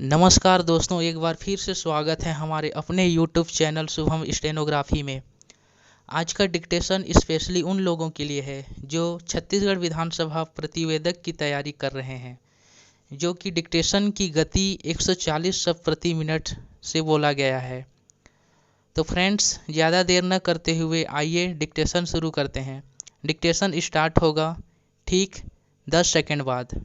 नमस्कार दोस्तों, एक बार फिर से स्वागत है हमारे अपने YouTube चैनल शुभम स्टेनोग्राफी में। आज का डिक्टेशन स्पेशली उन लोगों के लिए है जो छत्तीसगढ़ विधानसभा प्रतिवेदक की तैयारी कर रहे हैं, जो कि डिक्टेशन की गति 140 शब्द प्रति मिनट से बोला गया है। तो फ्रेंड्स, ज़्यादा देर न करते हुए आइए डिक्टेशन शुरू करते हैं। डिक्टेशन स्टार्ट होगा ठीक 10 सेकंड बाद।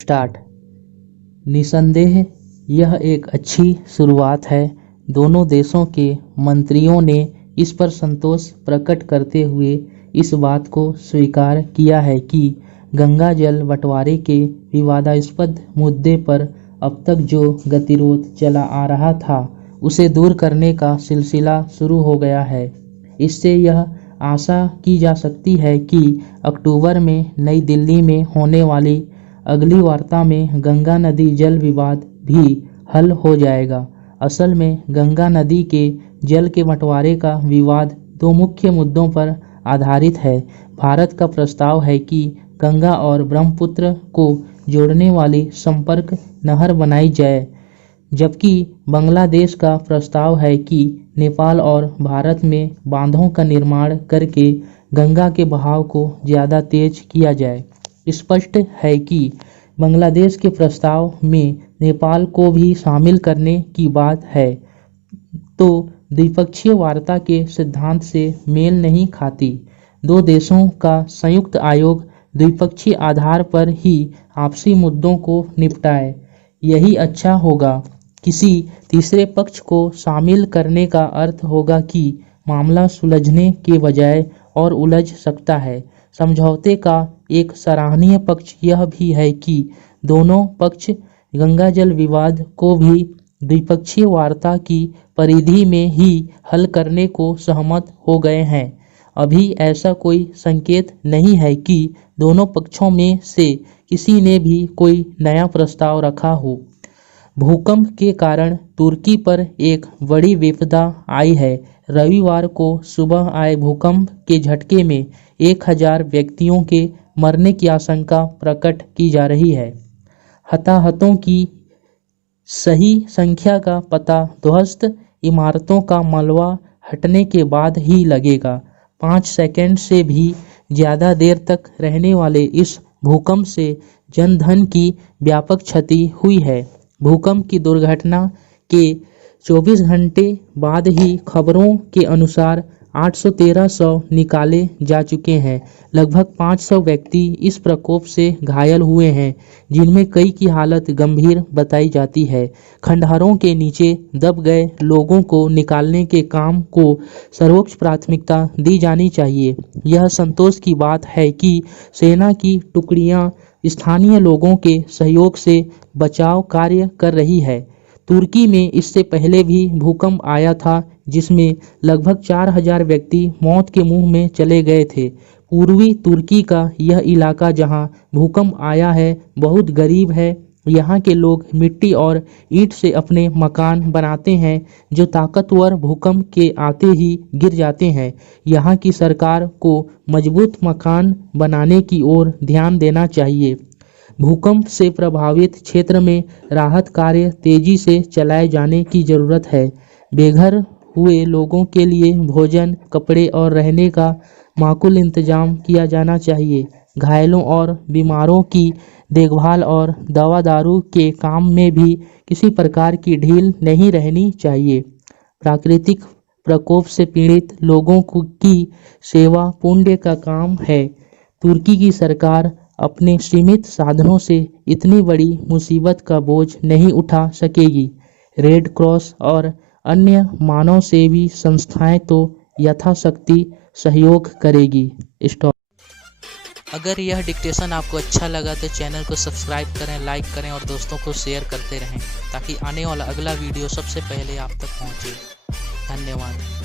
स्टार्ट। निसंदेह यह एक अच्छी शुरुआत है। दोनों देशों के मंत्रियों ने इस पर संतोष प्रकट करते हुए इस बात को स्वीकार किया है कि गंगा जल बंटवारे के विवादास्पद मुद्दे पर अब तक जो गतिरोध चला आ रहा था उसे दूर करने का सिलसिला शुरू हो गया है। इससे यह आशा की जा सकती है कि अक्टूबर में नई दिल्ली में होने वाली अगली वार्ता में गंगा नदी जल विवाद भी हल हो जाएगा। असल में गंगा नदी के जल के बंटवारे का विवाद दो मुख्य मुद्दों पर आधारित है। भारत का प्रस्ताव है कि गंगा और ब्रह्मपुत्र को जोड़ने वाली संपर्क नहर बनाई जाए, जबकि बांग्लादेश का प्रस्ताव है कि नेपाल और भारत में बांधों का निर्माण करके गंगा के बहाव को ज़्यादा तेज किया जाए। स्पष्ट है कि बांग्लादेश के प्रस्ताव में नेपाल को भी शामिल करने की बात है, तो द्विपक्षीय वार्ता के सिद्धांत से मेल नहीं खाती। दो देशों का संयुक्त आयोग द्विपक्षीय आधार पर ही आपसी मुद्दों को निपटाए, यही अच्छा होगा। किसी तीसरे पक्ष को शामिल करने का अर्थ होगा कि मामला सुलझने के बजाय और उलझ सकता है। समझौते का एक सराहनीय पक्ष यह भी है कि दोनों पक्ष गंगा जल विवाद को भी द्विपक्षीय वार्ता की परिधि में ही हल करने को सहमत हो गए हैं। अभी ऐसा कोई संकेत नहीं है कि दोनों पक्षों में से किसी ने भी कोई नया प्रस्ताव रखा हो। भूकंप के कारण तुर्की पर एक बड़ी विपदा आई है। रविवार को सुबह आए भूकंप के झटके में 1000 व्यक्तियों के मरने की आशंका प्रकट की जा रही है। हताहतों की सही संख्या का पता ध्वस्त इमारतों का मलबा हटने के बाद ही लगेगा। 5 सेकंड से भी ज़्यादा देर तक रहने वाले इस भूकंप से जनधन की व्यापक क्षति हुई है। भूकंप की दुर्घटना के 24 घंटे बाद ही खबरों के अनुसार 813 शव निकाले जा चुके हैं। लगभग 500 व्यक्ति इस प्रकोप से घायल हुए हैं, जिनमें कई की हालत गंभीर बताई जाती है। खंडहरों के नीचे दब गए लोगों को निकालने के काम को सर्वोच्च प्राथमिकता दी जानी चाहिए। यह संतोष की बात है कि सेना की टुकड़ियां स्थानीय लोगों के सहयोग से बचाव कार्य कर रही है। तुर्की में इससे पहले भी भूकंप आया था, जिसमें लगभग 4000 व्यक्ति मौत के मुंह में चले गए थे। पूर्वी तुर्की का यह इलाका जहां भूकंप आया है बहुत गरीब है। यहाँ के लोग मिट्टी और ईंट से अपने मकान बनाते हैं, जो ताकतवर भूकंप के आते ही गिर जाते हैं। यहाँ की सरकार को मजबूत मकान बनाने की ओर ध्यान देना चाहिए। भूकंप से प्रभावित क्षेत्र में राहत कार्य तेजी से चलाए जाने की जरूरत है। बेघर हुए लोगों के लिए भोजन, कपड़े और रहने का माकूल इंतजाम किया जाना चाहिए। घायलों और बीमारों की देखभाल और दवा दारू के काम में भी किसी प्रकार की ढील नहीं रहनी चाहिए। प्राकृतिक प्रकोप से पीड़ित लोगों की सेवा पुण्य का काम है। तुर्की की सरकार अपने सीमित साधनों से इतनी बड़ी मुसीबत का बोझ नहीं उठा सकेगी। रेड क्रॉस और अन्य मानव सेवी संस्थाएं तो यथाशक्ति सहयोग करेगी। स्टॉप। अगर यह डिक्टेशन आपको अच्छा लगा तो चैनल को सब्सक्राइब करें, लाइक करें और दोस्तों को शेयर करते रहें, ताकि आने वाला अगला वीडियो सबसे पहले आप तक पहुंचे। धन्यवाद।